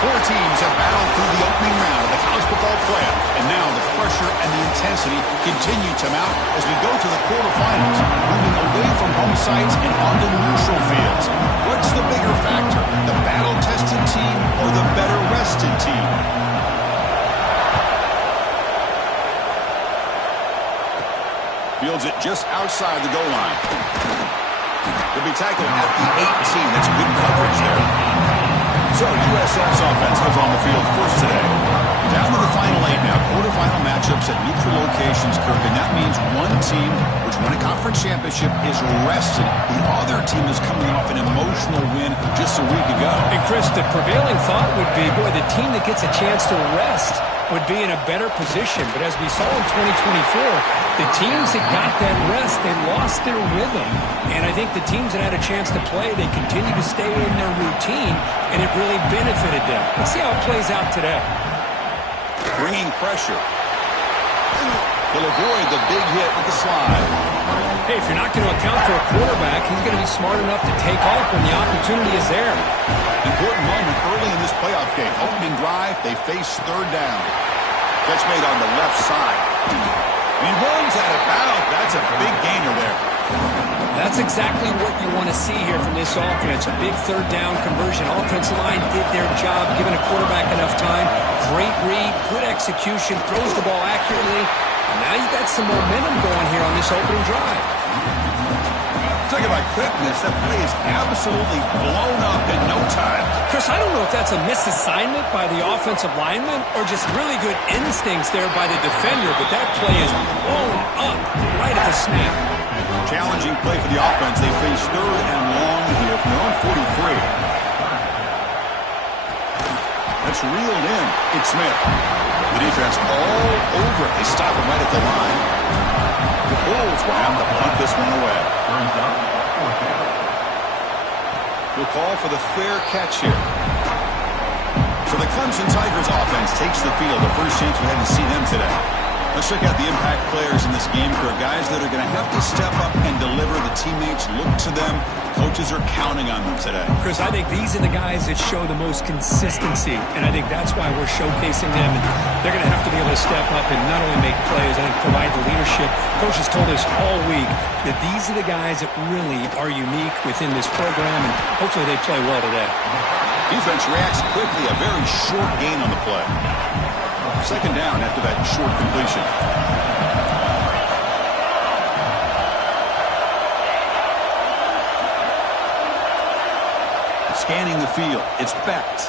Four teams have battled through the opening round of the college football playoff, and now the pressure and the intensity continue to mount as we go to the quarterfinals, moving away from home sites and onto neutral fields. What's the bigger factor, the battle-tested team or the better-rested team? Fields it just outside the goal line. He'll be tackled at the 18. That's good coverage there. So USF's offense goes on the field first today. Down to the final 8 now. Quarterfinal matchups at neutral locations, Kirk. And that means one team, which won a conference championship, is rested. The other team is coming off an emotional win just a week ago. And Chris, the prevailing thought would be, boy, the team that gets a chance to rest would be in a better position. But as we saw in 2024, the teams that got that rest, they lost their rhythm. And I think the teams that had a chance to play, they continue to stay in their routine, and it really benefited them. Let's see how it plays out today. Bringing pressure. He'll avoid the big hit with the slide. Hey, if you're not going to account for a quarterback, he's going to be smart enough to take off when the opportunity is there. Important moment early in this playoff game. Opening drive, they face third down. Catch made on the left side. And he runs out of bounds. That's a big gainer there. That's exactly what you want to see here from this offense. A big third down conversion. Offensive line did their job, giving a quarterback enough time. Great read, good execution, throws the ball accurately. And now you got some momentum going here on this opening drive. Talking about quickness, that play is absolutely blown up in no time. Chris, I don't know if that's a misassignment by the offensive lineman or just really good instincts there by the defender, but that play is blown up right at the snap. Challenging play for the offense. They face third and long here from their own 43. That's reeled in. It's Smith. The defense all over it. They stop him right at the line. The Bulls will have to punt this one away. We'll call for the fair catch here. So the Clemson Tigers offense takes the field. The first chance we had to see them today. Let's check out the impact players in this game, for guys that are going to have to step up and deliver. The teammates look to them. Coaches are counting on them today. Chris, I think these are the guys that show the most consistency, and I think that's why we're showcasing them. They're going to have to be able to step up and not only make plays, I think provide the leadership. Coaches told us all week that these are the guys that really are unique within this program, and hopefully they play well today. Defense reacts quickly. A very short gain on the play. Second down after that short completion. Scanning the field. It's Becht.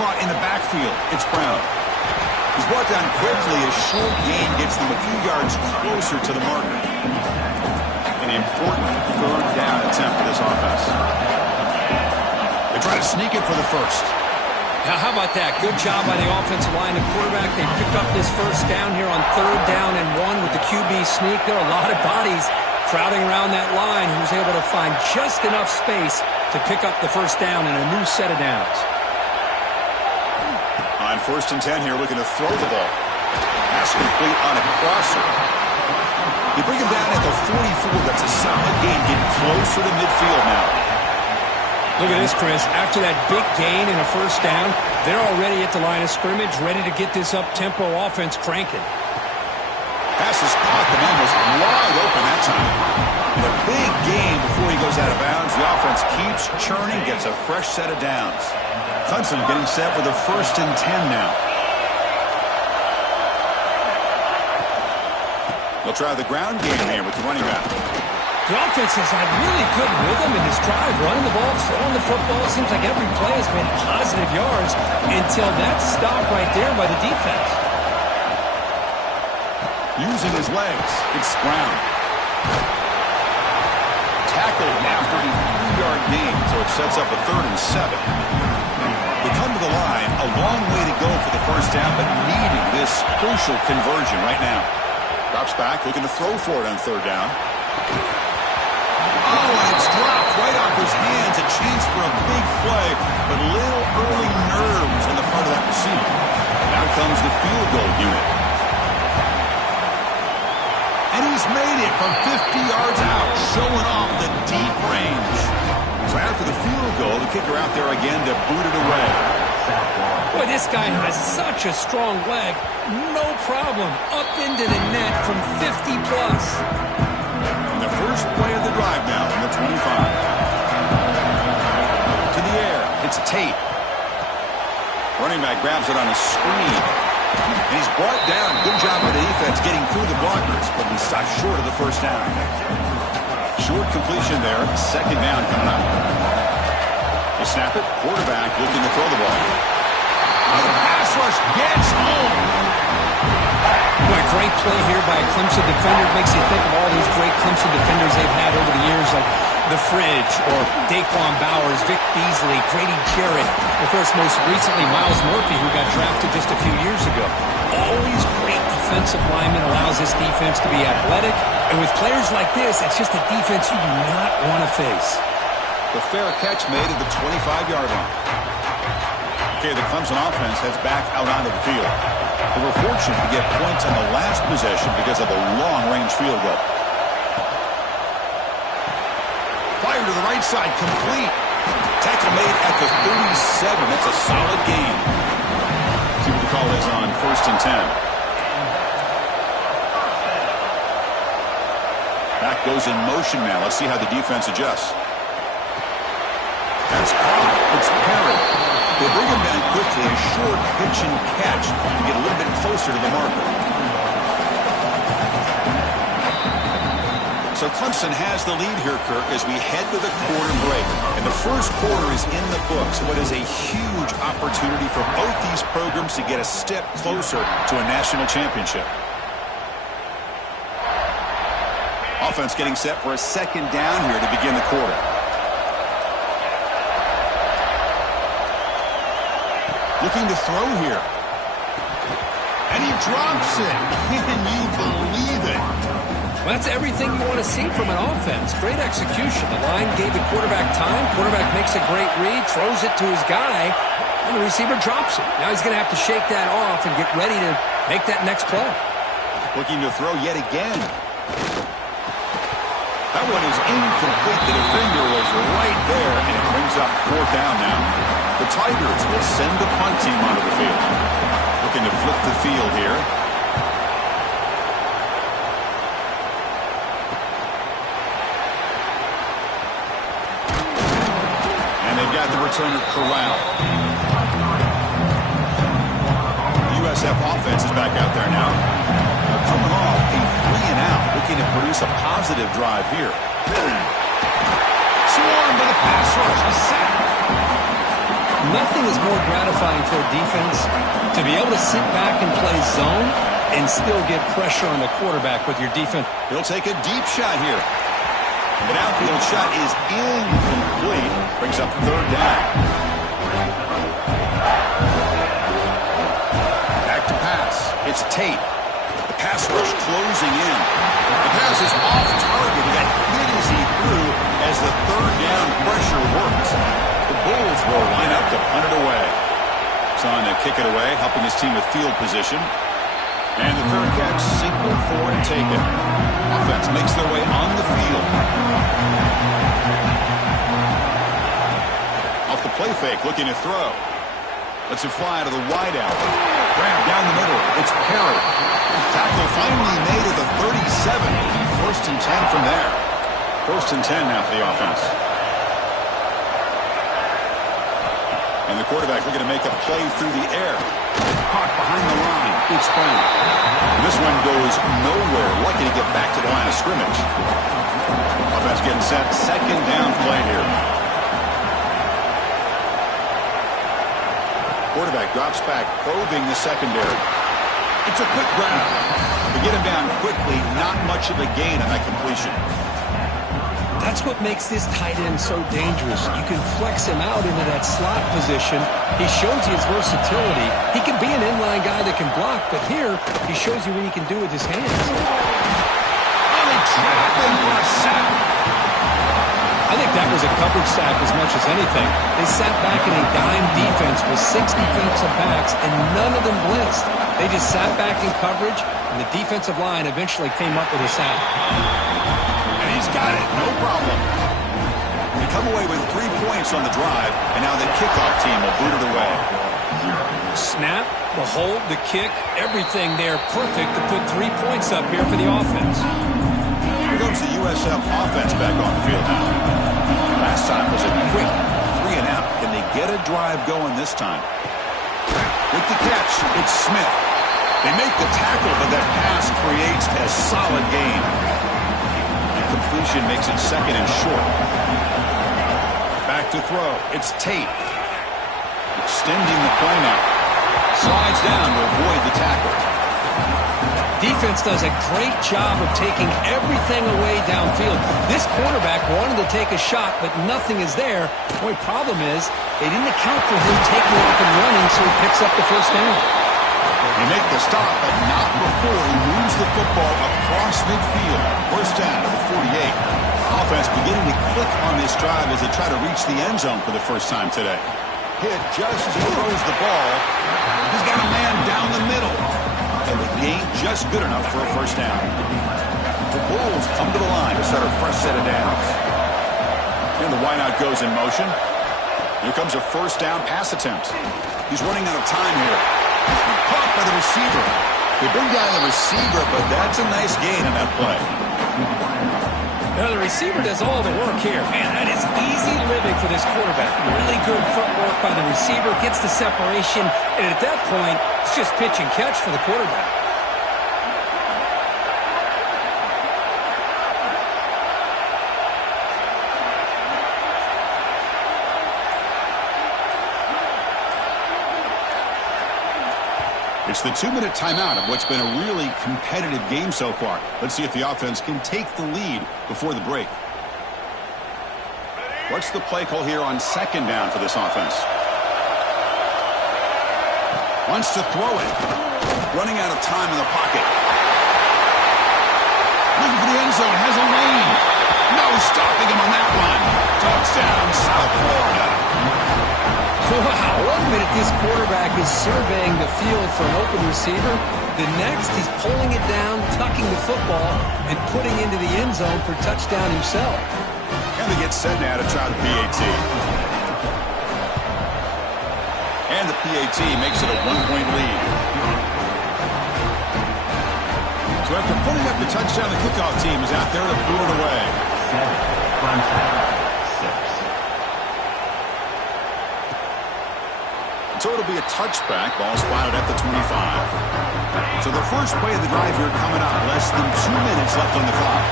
Caught in the backfield. It's Brown. He's brought down quickly. A short gain gets them a few yards closer to the marker. An important third down attempt for this offense. They try to sneak it for the first. Now, how about that? Good job by the offensive line and quarterback. They pick up this first down here on third down and 1 with the QB sneak. There are a lot of bodies crowding around that line. He was able to find just enough space to pick up the first down and a new set of downs. On 1st and 10 here, looking to throw the ball. Pass complete on a crosser. They bring him down at the 44. That's a solid gain. Getting closer to midfield now. Look at this, Chris. After that big gain and a first down, they're already at the line of scrimmage, ready to get this up-tempo offense cranking. Pass is caught. The man was wide open that time. And a big gain before he goes out of bounds. The offense keeps churning, gets a fresh set of downs. Clemson getting set for the 1st and 10 now. They'll try the ground game here with the running back. The offense has had really good rhythm in this drive, running the ball, throwing the football. It seems like every play has been positive yards until that stop right there by the defense. Using his legs, it's Brown. Tackled after a 3-yard gain, so it sets up a 3rd and 7. They come to the line, a long way to go for the first down, but needing this crucial conversion right now. Drops back, looking to throw for it on 3rd down. Oh, and it's dropped right off his hands. A chance for a big play, but little early nerves on the part of that receiver. Now comes the field goal unit. And he's made it from 50 yards out, showing off the deep range. So after the field goal, the kicker out there again to boot it away. Boy, this guy has such a strong leg. No problem. Up into the net from 50-plus. And the first play of the drive now from the 25. To the air. It's Tate. Running back grabs it on a screen. And he's brought down. Good job by the defense getting through the blockers, but he stopped short of the first down. Short completion there. Second down coming up. They snap it. Quarterback looking to throw the ball. Oh, the pass rush gets home. What a great play here by a Clemson defender. It makes you think of all these great Clemson defenders they've had over the years, like The Fridge or Daquan Bowers, Vic Beasley, Grady Jarrett, and of course most recently Myles Murphy, who got drafted just a few years ago. Always great defensive lineman, allows this defense to be athletic, and with players like this, it's just a defense you do not want to face. The fair catch made at the 25-yard line. Okay, the Clemson offense heads back out onto the field. They were fortunate to get points on the last possession because of a long-range field goal. Fire to the right side, complete. Tackle made at the 37. That's a solid gain. See what the call is on 1st and 10. Back goes in motion now. Let's see how the defense adjusts. That's caught. It's Perry. They bring him down quickly. A short pitch and catch to get a little bit closer to the marker. So Clemson has the lead here, Kirk, as we head to the quarter break. And the first quarter is in the books. What is a huge opportunity for both these programs to get a step closer to a national championship. Offense getting set for a second down here to begin the quarter. Looking to throw here. And he drops it. Can you believe it? Well, that's everything you want to see from an offense. Great execution. The line gave the quarterback time. Quarterback makes a great read, throws it to his guy, and the receiver drops it. Now he's going to have to shake that off and get ready to make that next play. Looking to throw yet again. That one is incomplete. The defender was right there, and it brings up 4th down now. The Tigers will send the punt team onto the field. Looking to flip the field here. And they've got the returner corralled. The USF offense is back out there now. They're coming off a 3-and-out, looking to produce a positive drive here. Swarmed by the pass rush. He's sacked. Nothing is more gratifying for a defense to be able to sit back and play zone and still get pressure on the quarterback with your defense. He'll take a deep shot here. The downfield shot is incomplete. Brings up 3rd down. Back to pass. It's Tate. The pass rush closing in. The pass is off target. He got hit as he threw as the 3rd down pressure works. The Bulls will line up to punt it away. It's on to kick it away, helping his team with field position. And the 3rd catch, single for and taken. Offense makes their way on the field. Off the play fake, looking to throw. Lets it fly to the wideout. Grab down the middle. It's Perry. Tackle finally made at the 37. 1st and 10 from there. 1st and 10 now for the offense. And the quarterback looking to make a play through the air. Caught behind the line. Big spring. And this one goes nowhere. Lucky to get back to the line of scrimmage. Offense getting set. 2nd down play here. Quarterback drops back, probing the secondary. It's a quick grab. To get him down quickly, not much of a gain on that completion. That's what makes this tight end so dangerous. You can flex him out into that slot position. He shows you his versatility. He can be an inline guy that can block, but here he shows you what he can do with his hands. Oh, they trap him for a sack. I think that was a coverage sack as much as anything. They sat back in a dime defense with 6 defensive backs, and none of them blitzed. They just sat back in coverage, and the defensive line eventually came up with a sack. He's got it, no problem. The come away with 3 points on the drive, and now the kickoff team will boot it away. Snap, the hold, the kick, everything there perfect to put 3 points up here for the offense. Here comes the USF offense back on the field now. Last time was a quick 3 and out. Can they get a drive going this time? With the catch, it's Smith. They make the tackle, but that pass creates a solid gain. The completion makes it 2nd and short. Back to throw. It's Tate. Extending the play now. Slides down to avoid the tackle. Defense does a great job of taking everything away downfield. This quarterback wanted to take a shot, but nothing is there. The only problem is they didn't account for him taking off and running, so he picks up the first down. They make the stop, but not before he moves the football across midfield. First down to the 48. Offense beginning to click on this drive as they try to reach the end zone for the first time today. Hit just as he throws the ball. He's got a man down the middle. And the gain just good enough for a first down. The Bulls come to the line to start a fresh set of downs. And the wideout goes in motion. Here comes a first down pass attempt. He's running out of time here. Caught by the receiver. They bring down the receiver, but that's a nice gain on that play. Now the receiver does all the work here. Man, that is easy living for this quarterback. Really good footwork by the receiver, gets the separation, and at that point, it's just pitch and catch for the quarterback. It's the 2-minute timeout of what's been a really competitive game so far. Let's see if the offense can take the lead before the break. What's the play call here on 2nd down for this offense? Wants to throw it. Running out of time in the pocket. Looking for the end zone. Has a lane. No stopping him on that one. Touchdown, South Florida. Wow, 1 minute this quarterback is surveying the field for an open receiver. The next, he's pulling it down, tucking the football, and putting into the end zone for touchdown himself. And they get set now to try the PAT. And the PAT makes it a 1-point lead. So after putting up the touchdown, the kickoff team is out there to boot it away. Contact. So it'll be a touchback. Ball spotted at the 25. So the first play of the drive here coming up. Less than 2 minutes left on the clock.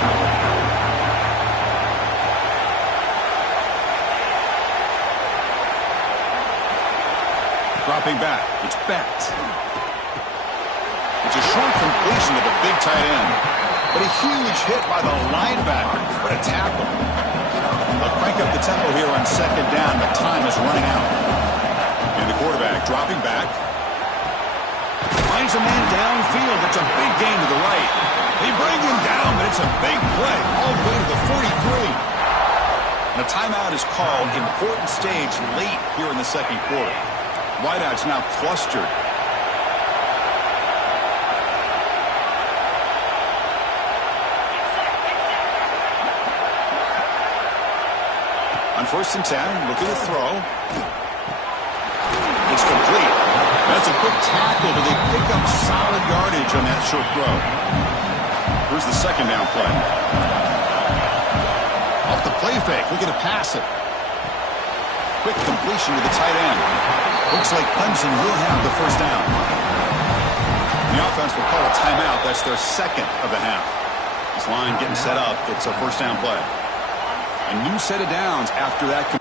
Dropping back. It's Becht. It's a short completion to the big tight end. But a huge hit by the linebacker. What a tackle. They'll crank up the tempo here on 2nd down, but time is running out. And the quarterback dropping back. Finds a man downfield. It's a big gain to the right. They bring him down, but it's a big play. All the way to the 43. And a timeout is called. Important stage late here in the 2nd quarter. Wideouts now clustered. On 1st and 10, look at the throw. It's complete. That's a quick tackle, but they pick up solid yardage on that short throw. Here's the 2nd down play. Off the play fake, looking to pass it. Quick completion to the tight end. Looks like Clemson will have the first down. The offense will call a timeout. That's their 2nd of the half. This line getting set up. It's a first down play. A new set of downs after that.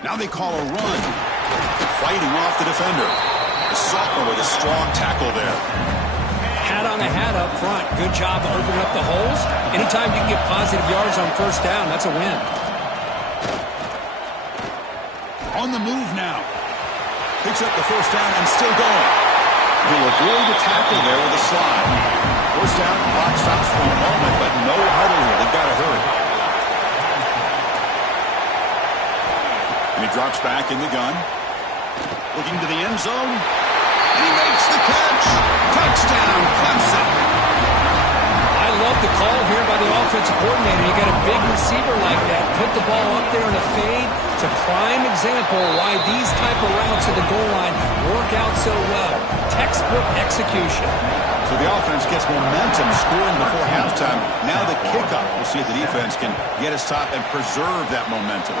Now they call a run. Fighting off the defender. The sophomore with a strong tackle there. Hat on a hat up front. Good job opening up the holes. Anytime you can get positive yards on first down, that's a win. On the move now. Picks up the first down and still going. He'll avoid the tackle there with a slide. First down, clock stops for a moment, but no huddle here. They've got to hurry. And he drops back in the gun. Looking to the end zone. And he makes the catch. Touchdown, Clemson. I love the call here by the offensive coordinator. You got a big receiver like that. Put the ball up there in a fade. It's a prime example why these type of routes at the goal line work out so well. Textbook execution. So the offense gets momentum scoring before halftime. Now the kickoff. We'll see if the defense can get a stop and preserve that momentum.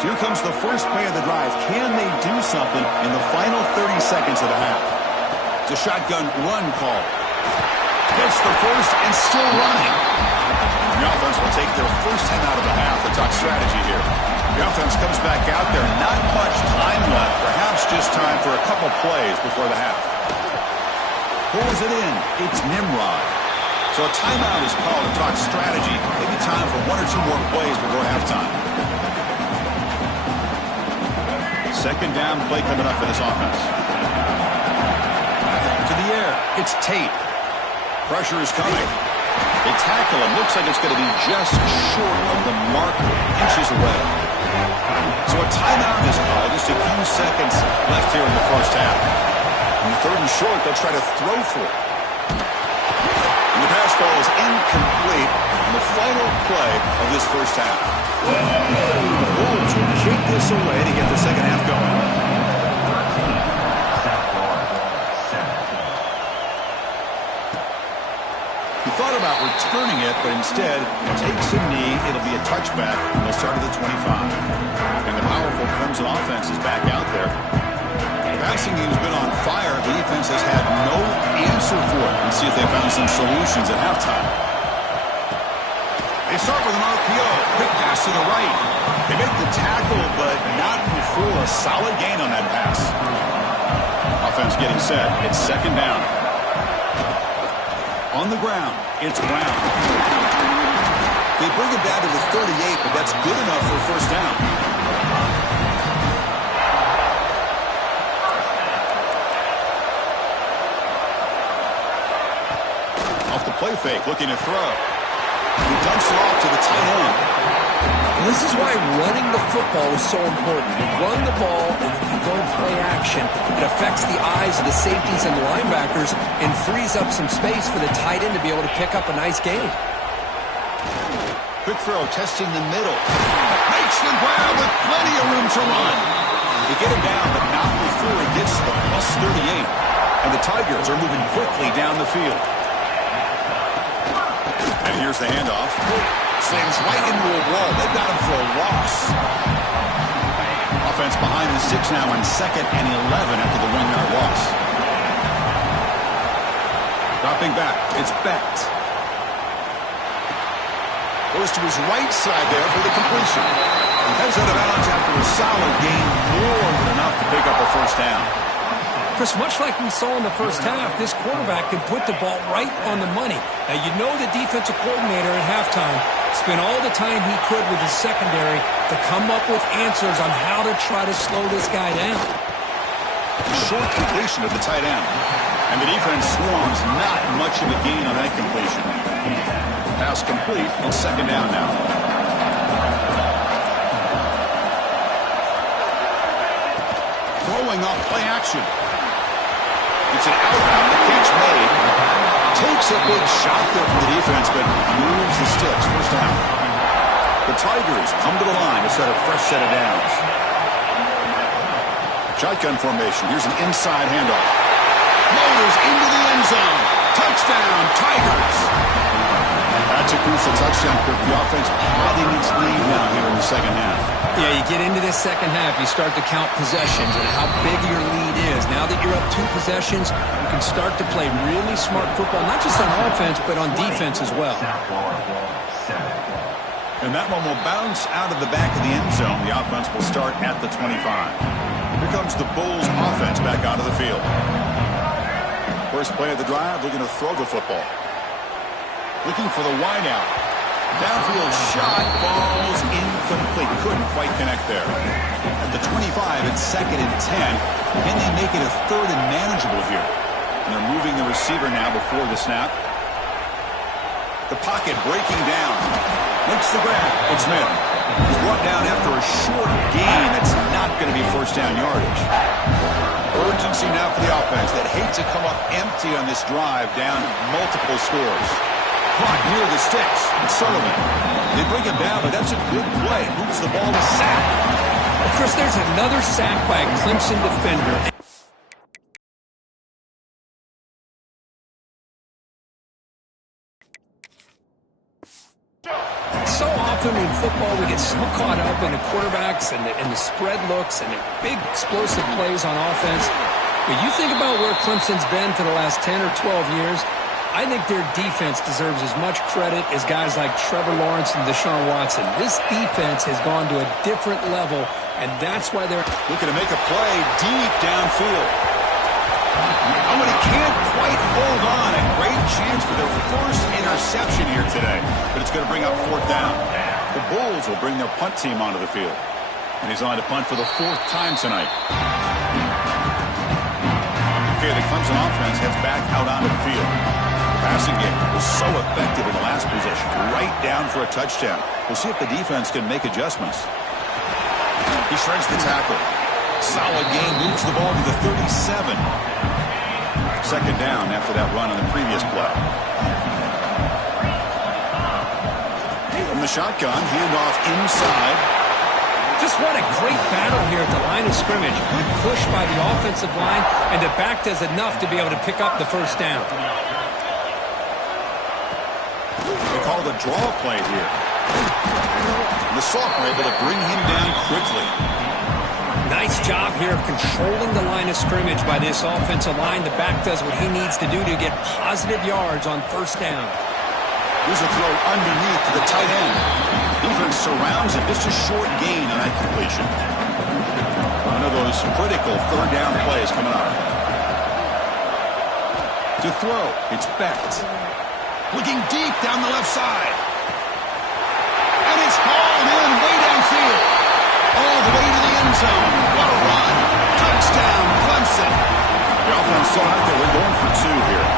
So here comes the first play of the drive. Can they do something in the final 30 seconds of the half? It's a shotgun run call. Gets the first and still running. The offense will take their first 10 out of the half. The top strategy here. The offense comes back out there. Not much time left. Perhaps just time for a couple plays before the half. Pulls it in. It's Nimrod. So a timeout is called to talk strategy. Maybe time for one or two more plays before halftime. Second down play coming up for this offense. To the air. It's Tate. Pressure is coming. They tackle him. Looks like it's going to be just short of the mark, inches away. So a timeout is called. Just a few seconds left here in the first half. In the third and short, they'll try to throw for it. And the pass ball is incomplete in the final play of this first half. The Wolves will kick this away to get the second half going. He thought about returning it, but instead takes a knee. It'll be a touchback, and they'll start at the 25. And the powerful Clemson offense is back out there. The passing game's been on fire. The defense has had no answer for it. Let's see if they found some solutions at halftime. They start with an RPO. Quick pass to the right. They make the tackle, but not before a solid gain on that pass. Offense getting set. It's second down. On the ground, it's Brown. They bring it down to the 38, but that's good enough for a first down. Off the play fake, looking to throw. He dumps it off to the tight end. This is why running the football is so important. You run the ball and then you go play action. It affects the eyes of the safeties and the linebackers and frees up some space for the tight end to be able to pick up a nice gain. Quick throw, testing the middle. Makes the grab with plenty of room to run. They get him down, but not before he gets to the plus 38. And the Tigers are moving quickly down the field. And here's the handoff. Slams right into a wall. They've got him for a loss. Offense behind the 6 now on 2nd and 11 after the 1-yard loss. Dropping back. It's Becht. Goes to his right side there for the completion. He heads out of bounds after a solid gain, more than enough to pick up a first down. Chris, much like we saw in the first half, this quarterback can put the ball right on the money. Now, you know the defensive coordinator at halftime spent all the time he could with his secondary to come up with answers on how to try to slow this guy down. Short completion of the tight end. And the defense swarms, not much of a gain on that completion. Pass complete and second down now. Throwing off play action. It's an outbound, the catch made. Takes a big shot there from the defense, but moves the sticks. First down. The Tigers come to the line to set a fresh set of downs. Shotgun formation. Here's an inside handoff. Motors into the end zone. Touchdown, Tigers. That's a crucial touchdown for the offense padding its lead now here in the second half. Yeah, you get into this second half, you start to count possessions and how big your lead is. Now that you're up 2 possessions, you can start to play really smart football, not just on offense, but on defense as well. And that one will bounce out of the back of the end zone. The offense will start at the 25. Here comes the Bulls offense back out of the field. First play of the drive, looking to throw the football. Looking for the wideout. Downfield shot, falls incomplete. Couldn't quite connect there. At the 25, it's 2nd and 10. Can they make it a 3rd and manageable here? And they're moving the receiver now before the snap. The pocket breaking down. Makes the grab. It's Smith. He's brought down after a short gain. That's not going to be first down yardage. Urgency now for the offense that hates to come up empty on this drive, down multiple scores. Caught near the sticks. It's Sullivan. They bring him down, but that's a good play. Moves the ball to sack. Well, Chris, there's another sack by a Clemson defender. So often in football, we get so caught up in the quarterbacks and the spread looks and the big explosive plays on offense. But you think about where Clemson's been for the last 10 or 12 years, I think their defense deserves as much credit as guys like Trevor Lawrence and Deshaun Watson. This defense has gone to a different level, and that's why they're looking to make a play deep downfield. Oh, and he can't quite hold on. A great chance for their first interception here today, but it's going to bring up 4th down. The Bulls will bring their punt team onto the field, and he's on to punt for the 4th time tonight. Okay, the Clemson offense heads back out onto the field. The passing game was so effective in the last possession, right down for a touchdown. We'll see if the defense can make adjustments. He shreds the tackle. Solid game, moves the ball to the 37. 2nd down after that run on the previous play. From the shotgun, handoff inside. Just what a great battle here at the line of scrimmage. Good push by the offensive line, and the back does enough to be able to pick up the first down. They call the draw play here. The sophomore able to bring him down quickly. Nice job here of controlling the line of scrimmage by this offensive line. The back does what he needs to do to get positive yards on first down. Here's a throw underneath to the tight end. Defense surrounds him. Just a short gain on that completion. One of those critical 3rd down plays coming up. To throw, it's Becht. Looking deep down the left side. And it's hauled in way downfield. All the way to the end zone. What a run. Touchdown, Clemson. The offense saw out there. We're going for 2 here.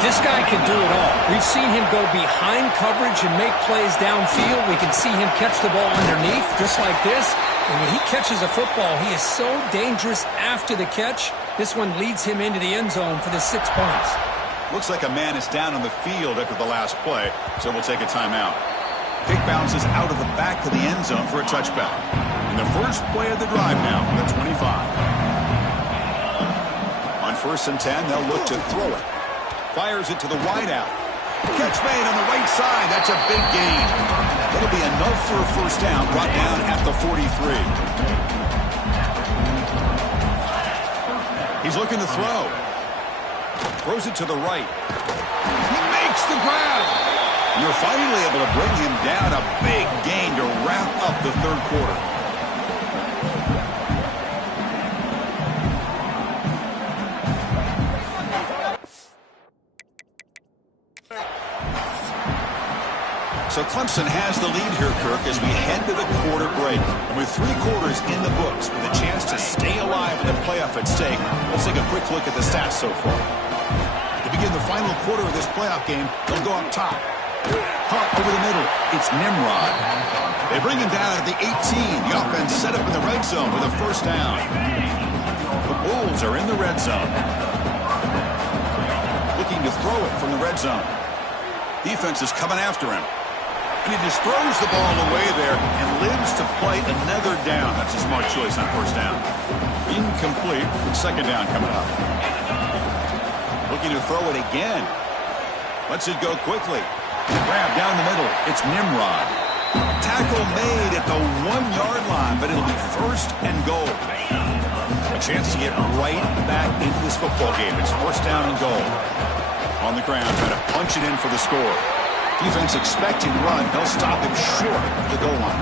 This guy can do it all. We've seen him go behind coverage and make plays downfield. We can see him catch the ball underneath, just like this. And when he catches a football, he is so dangerous after the catch. This one leads him into the end zone for the 6 points. Looks like a man is down on the field after the last play, so we'll take a timeout. Kick bounces out of the back of the end zone for a touchback. And the first play of the drive now from the 25. On 1st and 10, they'll look to throw it. Fires it to the wideout. Catch made on the right side. That's a big gain. That'll be enough for a first down, brought down at the 43. He's looking to throw. Throws it to the right. He makes the grab. You're finally able to bring him down. A big gain to wrap up the 3rd quarter. So Clemson has the lead here, Kirk, as we head to the quarter break. And with 3 quarters in the books, with a chance to stay alive in the playoff at stake, let's take a quick look at the stats so far. To begin the final quarter of this playoff game, they'll go up top. Caught over the middle, it's Nimrod. They bring him down at the 18. The offense set up in the red zone with a first down. The Bulls are in the red zone. Looking to throw it from the red zone. Defense is coming after him. And he just throws the ball away there and lives to play another down. That's a smart choice on first down. Incomplete. 2nd down coming up. Looking to throw it again. Lets it go quickly. Grab down the middle. It's Nimrod. Tackle made at the 1-yard line, but it'll be 1st and goal. A chance to get right back into this football game. It's 1st down and goal. On the ground, trying to punch it in for the score. Defense expecting run. They'll stop him short of the goal line.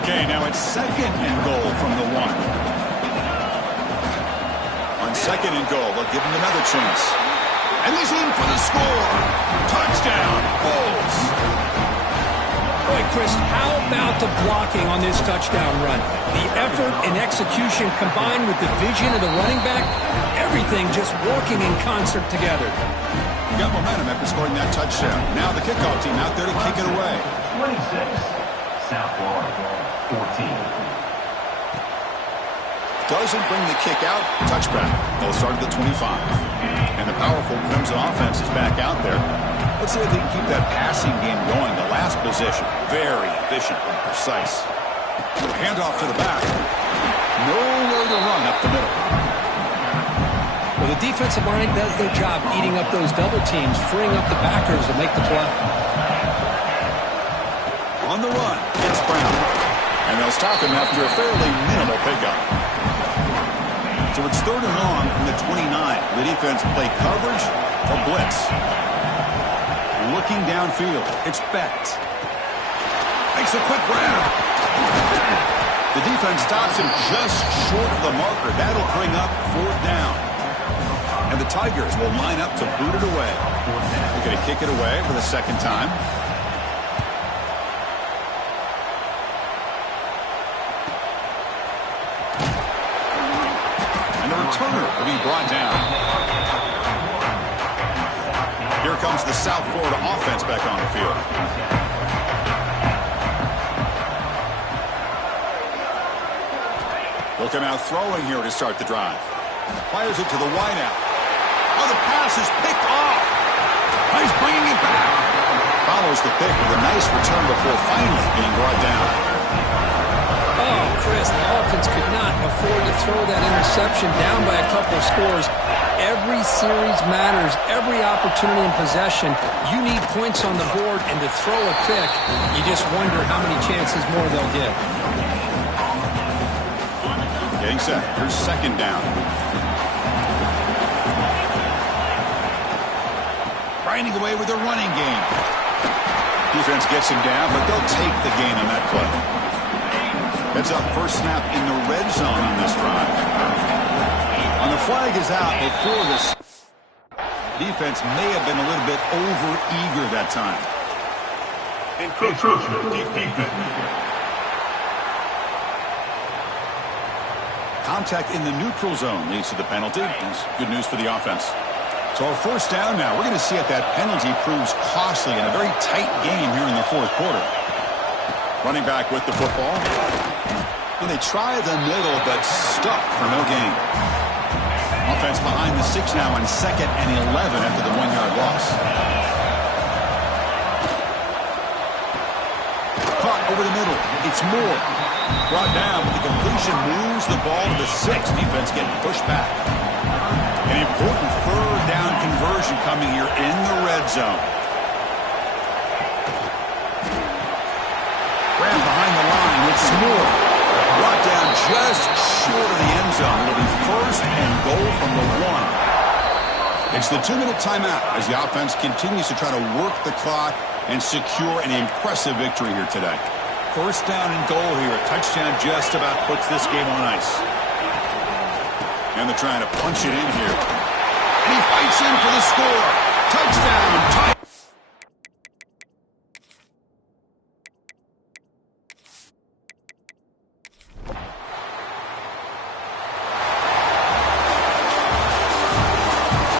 Okay, now it's 2nd and goal from the 1. On 2nd and goal, they'll give him another chance. And he's in for the score. Touchdown, Bulls. Boy, Chris, how about the blocking on this touchdown run? The effort and execution combined with the vision of the running back, everything just working in concert together. Got momentum after scoring that touchdown. Now the kickoff team out there to kick it away. 26, South Florida, 14. Doesn't bring the kick out. Touchback. They'll start at the 25. And the powerful Crimson offense is back out there. Let's see if they can keep that passing game going. The last possession, very efficient and precise. Handoff to the back. Nowhere to run up the middle. Well, the defensive line does their job eating up those double teams, freeing up the backers to make the play. On the run, it's Brown. And they'll stop him after a fairly minimal pickup. So it's 3rd and long from the 29. The defense play coverage or blitz. Looking downfield, it's Becht. Makes a quick grab. The defense stops him just short of the marker. That'll bring up 4th down. And the Tigers will line up to boot it away. They're going to kick it away for the 2nd time. And the returner will be brought down. Here comes the South Florida offense back on the field. They'll come out throwing here to start the drive. Fires it to the wideout. Oh, the pass is picked off. He's bringing it back. Follows the pick with a nice return before finally being brought down. Oh, Chris, the offense could not afford to throw that interception down by a couple of scores. Every series matters. Every opportunity in possession. You need points on the board, and to throw a pick, you just wonder how many chances more they'll get. Getting set. Here's 2nd down. Grinding away with their running game. Defense gets him down, but they'll take the gain on that play. Heads up, first snap in the red zone on this drive. On the flag is out before this. Defense may have been a little bit over-eager that time. Encroachment, defense. Contact in the neutral zone leads to the penalty. That's good news for the offense. So our 1st down now. We're going to see if that penalty proves costly in a very tight game here in the 4th quarter. Running back with the football. And they try the middle, but stuck for no gain. Offense behind the 6 now on 2nd and 11 after the 1-yard loss. Caught over the middle. It's Moore. Brought down, but the completion moves the ball to the 6. Defense getting pushed back. An important 3rd down conversion coming here in the red zone. Grab behind the line. It's Moore. Brought down just short of the end zone. It'll be 1st and goal from the 1. It's the 2-minute timeout as the offense continues to try to work the clock and secure an impressive victory here today. 1st down and goal here. A touchdown just about puts this game on ice. And they're trying to punch it in here. And he fights in for the score. Touchdown.